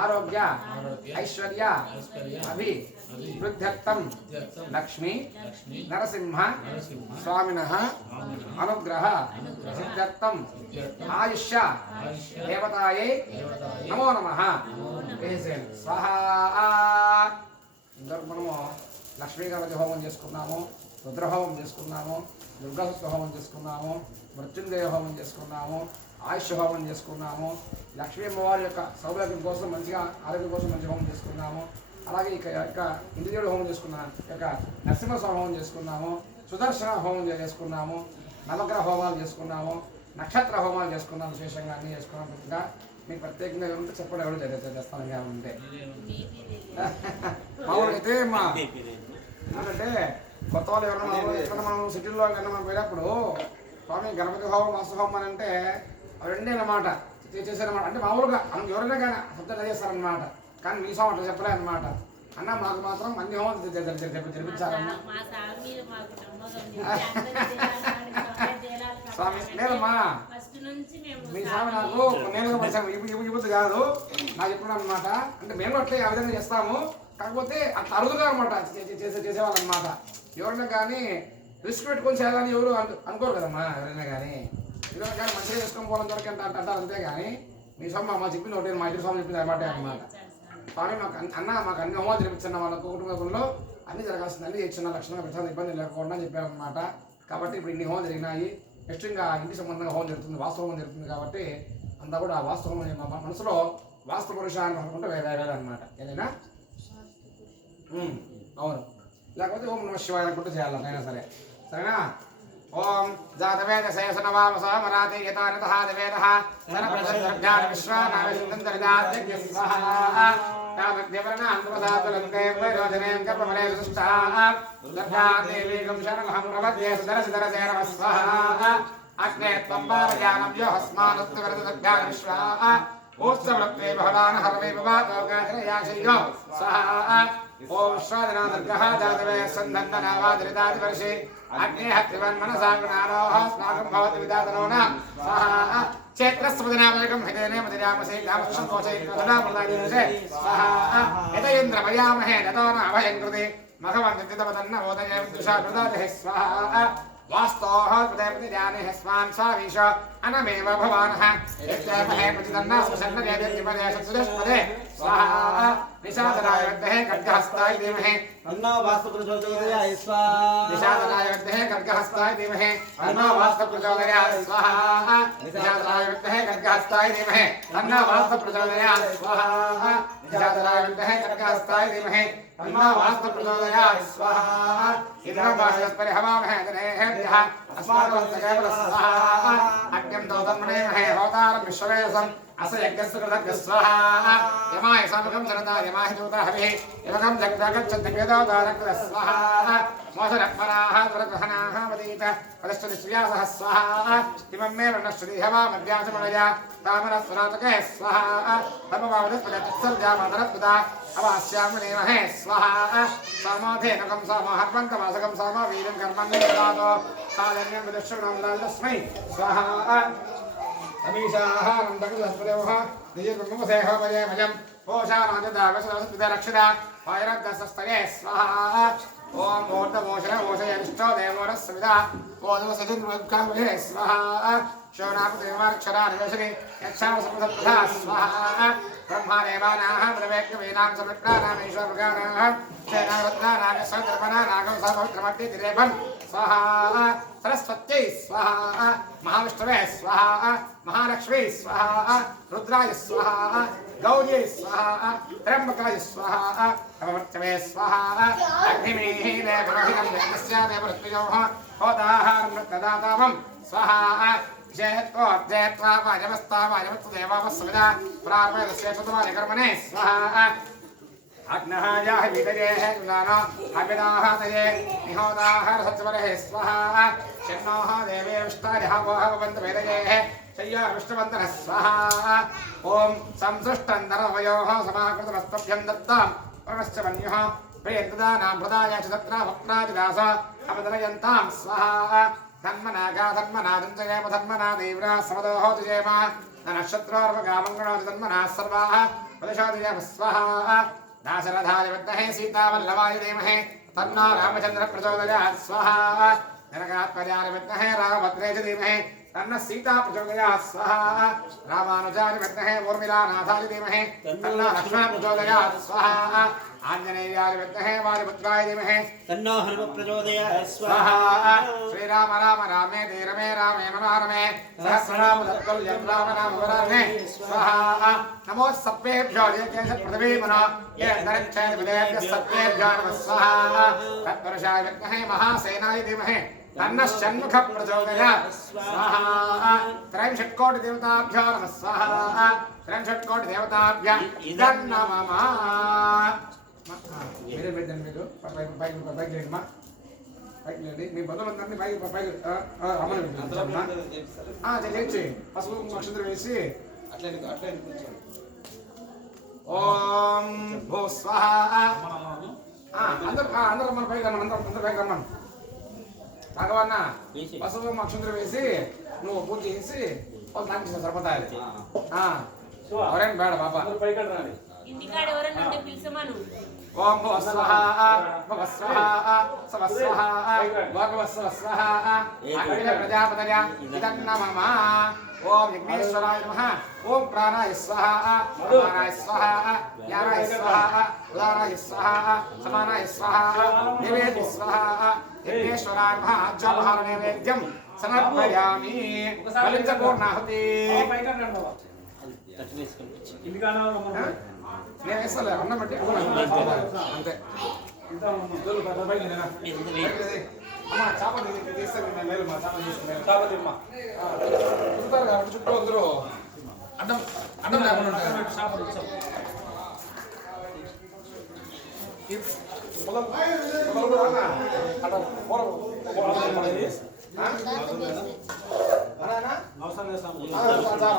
ఆరోగ్య ఐశ్వర్య అభివృద్ధ్యర్థం లక్ష్మీ నరసింహ స్వామినః అనుగ్రహ సిద్ధ్యర్థం ఆయుష్య దేవతాయే నమో నమః. స్వాహా. మనము లక్ష్మీ గణపతి హోమం చేసుకున్నాము, రుద్రహోమం చేసుకున్నాము, దుర్గాసూక్త హోమం చేసుకున్నాము, మృత్యుంజయ హోమం చేసుకున్నాము, ఆయుష్ హోమం చేసుకున్నాము, లక్ష్మీ అమ్మవారి యొక్క సౌభాగ్యం కోసం మంచిగా ఆరోగ్యం కోసం మంచి హోమం చేసుకున్నాము. అలాగే ఇక ఇంద్రదేవుడు హోమం చేసుకున్నాము, ఇక నరసింహస్వామి హోమం చేసుకున్నాము, సుదర్శన హోమం చేసుకున్నాము, నవగ్రహ హోమాలు చేసుకున్నాము, నక్షత్ర హోమాలు చేసుకున్నాము, విశేషంగా అన్నీ చేసుకున్నాం. ఇంకా మీకు ప్రత్యేకంగా ఏమంటే చెప్పడం ఎవరు చేస్తాను ఇంకా ఉంటే మామూలుగా అయితే మా ఏంటంటే కొత్త వాళ్ళు ఎవరైనా మనం సిటీల్లో కన్నా మనం పోయినప్పుడు స్వామి గణపతి హోమం వాస్తు హోమం అని అంటే అవి రెండే అన్నమాట చేశారన్నమాట. అంటే మామూలుగా ఎవరైనా కానీ శబ్దం చేస్తారనమాట. కానీ మీ స్వామి అట్లా చెప్పలే అనమాట. అన్న మాకు మాత్రం అన్ని హోమం జరిపించారమ్మా స్వామి. లేదమ్మా మీ స్వామి నాకు నేను ఇవ్వద్దు కాదు నాకు చెప్పడం అనమాట. అంటే మేము అట్లే ఆ విధంగా చేస్తాము. కాకపోతే అట్లా అరుదుగా అనమాట చేసేవాళ్ళు అనమాట. ఎవరైనా కానీ రిస్క్ పెట్టుకొని చేయాలని ఎవరు అనుకోరు కదమ్మా. ఎవరైనా కానీ ఎవరైనా కానీ మంచిగా చేసుకొని పోవడం దొరికి అంటారు అంతే. కానీ మీ స్వామి మా చెప్పింది ఒకటి, మా ఇద్దరు స్వామి చెప్పింది అనమాట అనమాట. స్వామి మాకు అన్న మాకు అన్ని హోమాలు జరిపించిన వాళ్ళకు కుటుంబంలో అన్ని జరగాల్సింది, అన్ని ఇచ్చిన లక్షణంగా పెట్టాల్సిన ఇబ్బంది లేకుండా చెప్పారనమాట. కాబట్టి ఇప్పుడు ఇన్ని హోమాలు జరిగినాయి. నెక్స్ట్ ఇంకా ఇంటి సంబంధంగా హోమం జరుగుతుంది, వాస్తు హోమం జరుగుతుంది. కాబట్టి అంతా కూడా వాస్తు హోమం మా మనసులో వాస్తు పురుషాన్ని అనుకుంటే వేయాలన్నమాట. ఏదైనా అవును. లేకపోతే ఓం నమ శివాయ అనుకుంటూ చేయాలి అయినా సరే. సరేనా? ఓం జాతవేద శేషనవామసామరాతి యతానతః దేవేదః సనప్రసజ్ఞాన విశ్వానావిష్ణుందరిదాత్యజ్ఞ స్వాహా తామద్యవర్ణ అంతమసాతులంతే వైరోధనేం కర్మఫలే సుష్టాః దర్భాదేవీకం శరణహం ప్రపద్యే సుదరసిదరసే నమః స్వాహా అగ్నే త్వం పారయానవ్యో హస్మానుత్తివరదజ్ఞాన విశ్వాః ఓత్సవృత్తే భవాన హరవే భవాతోగాచరయాశయ్యో స్వాహా ఓం శ్రాదనాదర్గః జాతవే సంధన్ననావాదరిదాదివర్షే అగ్నే హత్రివన్మనసాగనారోః స్నాగం భవతి విదాతనోన స్వాహా క్షేత్రస్వదనామేకం హితేనే మదిరామసే కామక్షోచే కథనామృతాదిశే స్వాహా యతేంద్రమయామహే నతోన అభయం కృతే మఘవంతితవదన్న ఓదయ విదుషా కృతాదహే స్వాహా వాస్తోః ప్రదేపతి జానే స్వాన్ స్వావీశ అనమేవ భవానః యజ్జయమహే ప్రతిదన్నా స్వసన్నదేదిపదేశసుదస్పదే స్వాహా నిషాదనాయ విద్మహే ఖడ్గహస్తాయ ధీమహి తన్నో వాస్తు ప్రచోదయాయ స్వాహా నిషాదనాయ విద్మహే ఖడ్గహస్తాయ ధీమహి తన్నో వాస్తు ప్రచోదయాయ స్వాహా నిషాదనాయ విద్మహే ఖడ్గహస్తాయ ధీమహి తన్నో వాస్తు ప్రచోదయాయ స్వాహా నిషాదనాయ విద్మహే ఖడ్గహస్తాయ ధీమహి తన్నో వాస్తు ప్రచోదయాయ స్వాహా ఇదం వాసయస్పరి హవామహే దనేహేభ్యః అస్మాకం స్వాహా అగ్నిం దౌతమనేమహే హోతారం విశ్వవేశం అస యజ్ఞస్య కృతజ్ఞ స్వాహా యమాయ సమకం జనతా యమాహి దూతా హవిః యమకం జగదగచ్చద్వేదోదారకృత స్వాహా మోసరత్మనాః దురగ్రహణాః వదీత పదశ్చ శ్రియాసః స్వాహా ఇమం మే వర్ణశ్రీ హవా మధ్యాసమనయ తామరస్వరాతకే స్వాహా తమవావదస్పదత్సర్జామదరత్వదా అవాస్యామనేమహే స్వాహా సామోధేనకం సామహర్వంతమాసకం సామ వీరం కర్మణ్యం దదాతో సాధన్యం విదక్షణం స్వాహా అమీషాహారం దగదస్పదేవః నిజబ్రహ్మసేహోపజయమజం ఓషానాజదావసరస్పితరక్షిత వైరగ్ధసస్తగే స్వాహా ఓం మూర్తమోషణ ఓషయనిష్టో దేవోరస్సవిద ఓదవసజిన్వద్కామహే స్వాహా శోనాపతిమాక్షరానివేశని యక్షావసమృతప్రధా స్వాహా బ్రహ్మాదేవానాః ప్రవేక్యవేనాం సమృక్తానామేశ్వరగానాః శేనారత్నానాగ సకర్మణానాగం సపవిత్రమర్తి దిరేభం స్వాహా సరస్వత్యై స్వాహా మహావిష్ణవే స్వాహా మహాలక్ష్మీ స్వాహా రుద్రాయ స్వాహా గౌర్యై స్వాహా త్ర్యంబకాయ స్వాహా నమవర్తవే స్వాహా అగ్నిమీహీనే ప్రవహితం యజ్ఞస్యాదేవృత్విజోః హోతాహారం దదాతావం స్వాహా జయత్వా వాజవస్తావాజవత్తు దేవావస్సవిదా ప్రార్వేదస్యేషుతమాయ కర్మణే స్వాహా అగ్నహాయాహ విదయేహ జ్ఞాన అభిదాహ తయే నిహోదాహ సత్వరహ స్వాహా శన్నోః దేవే విష్టారిహ వోహ భవంత వేదయేహ శయ్యా విష్ణువంతః స్వాహా ఓం సంసృష్టందరవయోః సమాకృతమస్తభ్యం దత్తాం ప్రణశ్చమన్యః ప్రియంతదానాం ప్రదాయ చ తత్ర వక్రాదిదాస అవదరయంతాం స్వాహా ధన్మనాగా ధన్మనాదంజయేమ ధన్మనా దేవ్రా సమదోహోతు జేమ నక్షత్రోర్వగామంగణోతి ధన్మనా సర్వాః ప్రదిశోతు స్వాహా దాశరథాయ విద్మహే సీతావల్లభాయ ధీమహి తన్నో రామచంద్ర ప్రచోదయాత్ స్వాహా నరకాత్మజాయ విద్మహే రామభద్రే చ ధీమహి तन्न सीता प्रचोदयात् स्वाहा रामानुजाय विद्महे ऊर्मिलानाथाय धीमहि तन्न लक्ष्मण प्रचोदयात् स्वाहा आंजनेयाय विद्महे वायुपुत्राय धीमहि तन्नो हनुमत् प्रचोदयात् स्वाहा श्रीराम राम रामेति रमे रामे मनोरमे सहस्रनाम तत्तुल्यं राम नाम वराणे स्वाहा नमो सप्तेभ्यो ये केश पृथ्वी मनो ये नरच्छेद विदेभ्यः सप्तेभ्यो नमः स्वाहा तत्पुरुषाय विद्महे महासेनाय धीमहि तन्नः षण्मुख प्रचोदयात् स्वाहा त्रयंशत्कोटि देवताभ्यो नमः स्वाहा त्रयंशत्कोटि देवताभ्यः इदं नमः मेरे बेटे మీరు బైక్ లేండి మా బైక్ లేండి మీ బంధువులందరినీ బైక్ అమలు చేయించి పసుపు నక్షత్రం వేసి అట్లే కూర్చోండి. ఓం భూ స్వాహ అందరూ మన బైక్ రమ్మని అందరూ బైక్ రమ్మని భగవన్న పసుపు నక్షత్రం వేసి నువ్వు పూజ చేసి వాళ్ళు దానికి సరిపోతాయి ఎవరైనా బేడ బాబా ఇంటికాడ ఎవరైనా ఉంటే పిలిచమను ఓం భవ స్వాహా భవ స్వాహా సవ స్వాహా భగవ స్వాహా అఖిల ప్రజాపతయ ఇదం నమః ఓం విఘ్నేశ్వరాయ నమః ఓం ప్రాణాయ స్వాహా అపానాయ స్వాహా జ్ఞానాయ స్వాహా ఉదానాయ స్వాహా సమానాయ స్వాహా నివేది స్వాహా విఘ్నేశ్వరాయ నమః జపహార నైవేద్యం సమర్పయామి బలించపూర్ణాహుతి నేను వేస్తాలే అన్నం పెట్టి అంతే అమ్మా చేప తీస్తే మేలు మా చేప తీసుకున్నాను చేప తిమ్మా చూస్తారు కాబట్టి చుట్టూ అందరూ అడ్డం అడ్డం లేకుండా ఉంటారు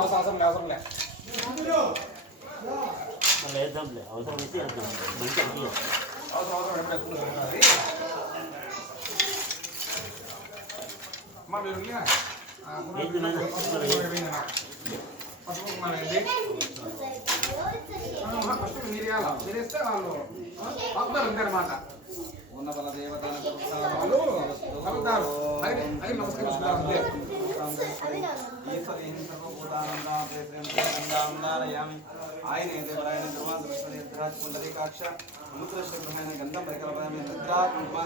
అవసరం లే మళ్ళీ వేద్దాంలే అవసరం అయితే వేద్దాం మంచి ఐడియా అమ్మా మీరు ఫస్ట్ మీరు వేస్తే వాళ్ళు పంపుతారు అంతేనమాట ఉన్న బల దేవతలకు వాళ్ళు కలుగుతారు అది నమస్కరిస్తున్నారు అంతే ఈశ్వరీం సర్వభూతానందాయామి ఆయనే దేవరాయణ ధ్రువాంధ్రస్వరాజపుండరీకాక్ష సముద్రశ్రమైన గంధం పరికల్పయామి రుద్రాత్మ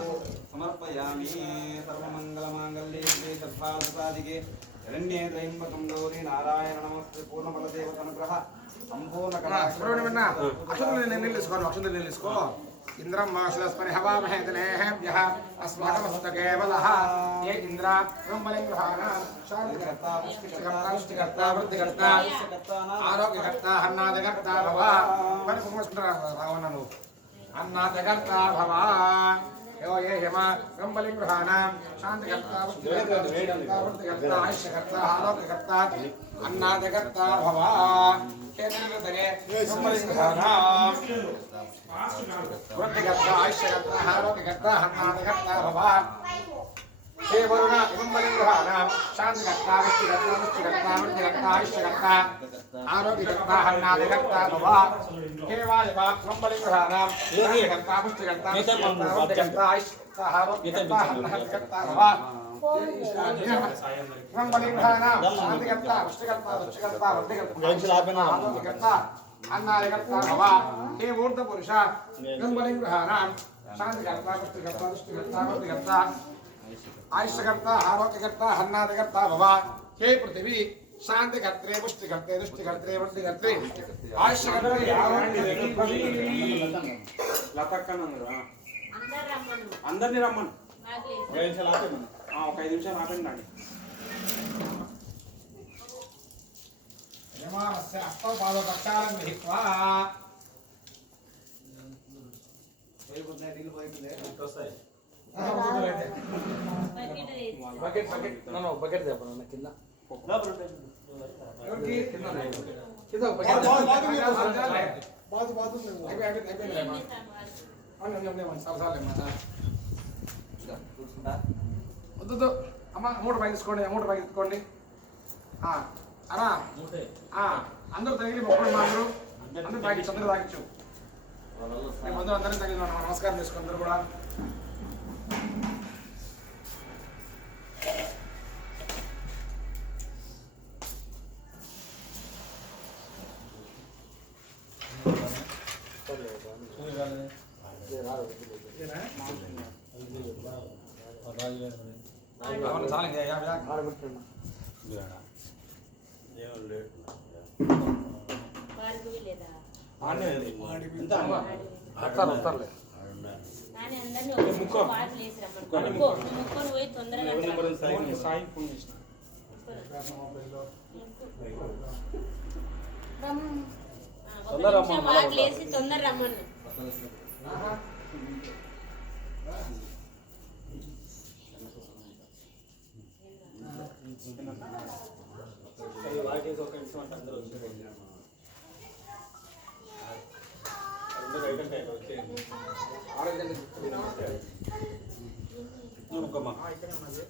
సమర్పయామి సర్వమంగళమాంగళ్యే సద్భారతాదిగే శరణ్యే త్రయంబకం గౌరీ నారాయణ నమస్తే పూర్ణబల దేవతనుగ్రహ సంపూర్ణ అక్షంతలు నేను తీసుకోను అక్షంతలు నేను తీసుకో ఇంద్రం మాషులస్పరి హవామహే తలేహేభ్యః అస్మాకమస్తకే బలః ఏ ఇంద్ర బ్రహ్మలింగః శాంతికర్త పుష్టికర్త వృద్ధికర్త ఆరోగ్యకర్త అన్నాదకర్త భవ మరి కుమస్కుంటారా రావణ నువ్వు అన్నాదకర్త భవ यो ये हिमा ब्रह्मलिंगृहाणां शांतिकर्ता वृद्धिकर्ता आयुष्यकर्ता आरोग्यकर्ता अन्नादकर्ता भव केतनकृतये ब्रह्मलिंगृहाणां वृद्धिकर्ता आयुष्यकर्ता आरोग्यकर्ता अन्नादकर्ता भव हे वरुण ब्रह्मलिंगृहाणां शांतिकर्ता वृद्धिकर्ता वृद्धिकर्ता आयुष्यकर्ता आरोग्यकर्ता अन्नादकर्ता भव हे वायव ब्रह्मलिंगृहाणां शांतिकर्ता वृद्धिकर्ता वृद्धिकर्ता आयुष्यकर्ता आरोग्यकर्ता अन्नादकर्ता भव ब्रह्मलिंगृहाणां शांतिकर्ता वृद्धिकर्ता वृद्धिकर्ता आरोग्यकर्ता अन्नादकर्ता भव हे ऊर्ध्वपुरुष ब्रह्मलिंगृहाणां शांतिकर्ता वृद्धिकर्ता वृद्धिकर्ता आयुष्यकर्ता आरोग्यकर्ता अन्नादकर्ता भव हे पृथ्वी शांतिकर्त्रे पुष्टिकर्त्रे दुष्टिकर्त्रे वृद्धिकर्त्रे आयुष्यकर्त्रे आरोग्यकर्त्रे లతక్కనందురా అందరు రమ్మను అందరినీ రమ్మను నాకు ఒక 5 నిమిషాలు ఆపండి ఒక 5 నిమిషాలు ఆపండి అండి యమానస్య అష్టౌ పాదోపక్షాలం విహిత్వా నీళ్ళు పోయిపోతే వస్తాయి బకెట్ వేసి బకెట్ బకెట్ చెప్పండి కింద ఎవరికి కింద కింద బకెట్ వద్దు అమ్మ మూట పైకి తీసుకోండి మూట పైకి తీసుకోండి అన్నా అందరూ తగిలి మొక్కలు మాత్రం అందరూ తాగించు అందరూ తాగించు మేము అందరూ అందరినీ తగిలి నమస్కారం చేసుకోండి అందరూ కూడా భార్గవి లేదా కానీ అందరినీ ఒక నిమిషం వాకిలి వేసి రమ్మను. ముక్కో, నువ్వు ముక్కొని పోయి తొందరగా అట్లా. సాయి ఫోన్ చేసిన ఒక నిమిషం వాకిలి వేసి తొందర రమ్మను. ఇక్కడ ఉన్నది.